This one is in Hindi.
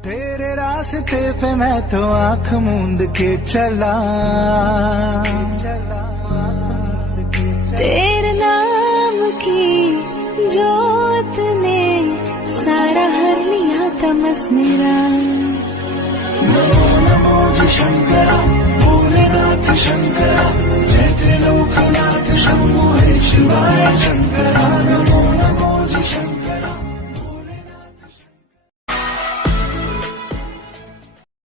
तेरे रास्ते पे मैं तो आंख मूंद के चला, तेरे नाम की जोत ने सारा हर लिया तमस मेरा। नमो नमो जी शंकरा, भोलेनाथ शंकरा, जय त्रिलोकनाथ शंभो हे शिवाय शंकर।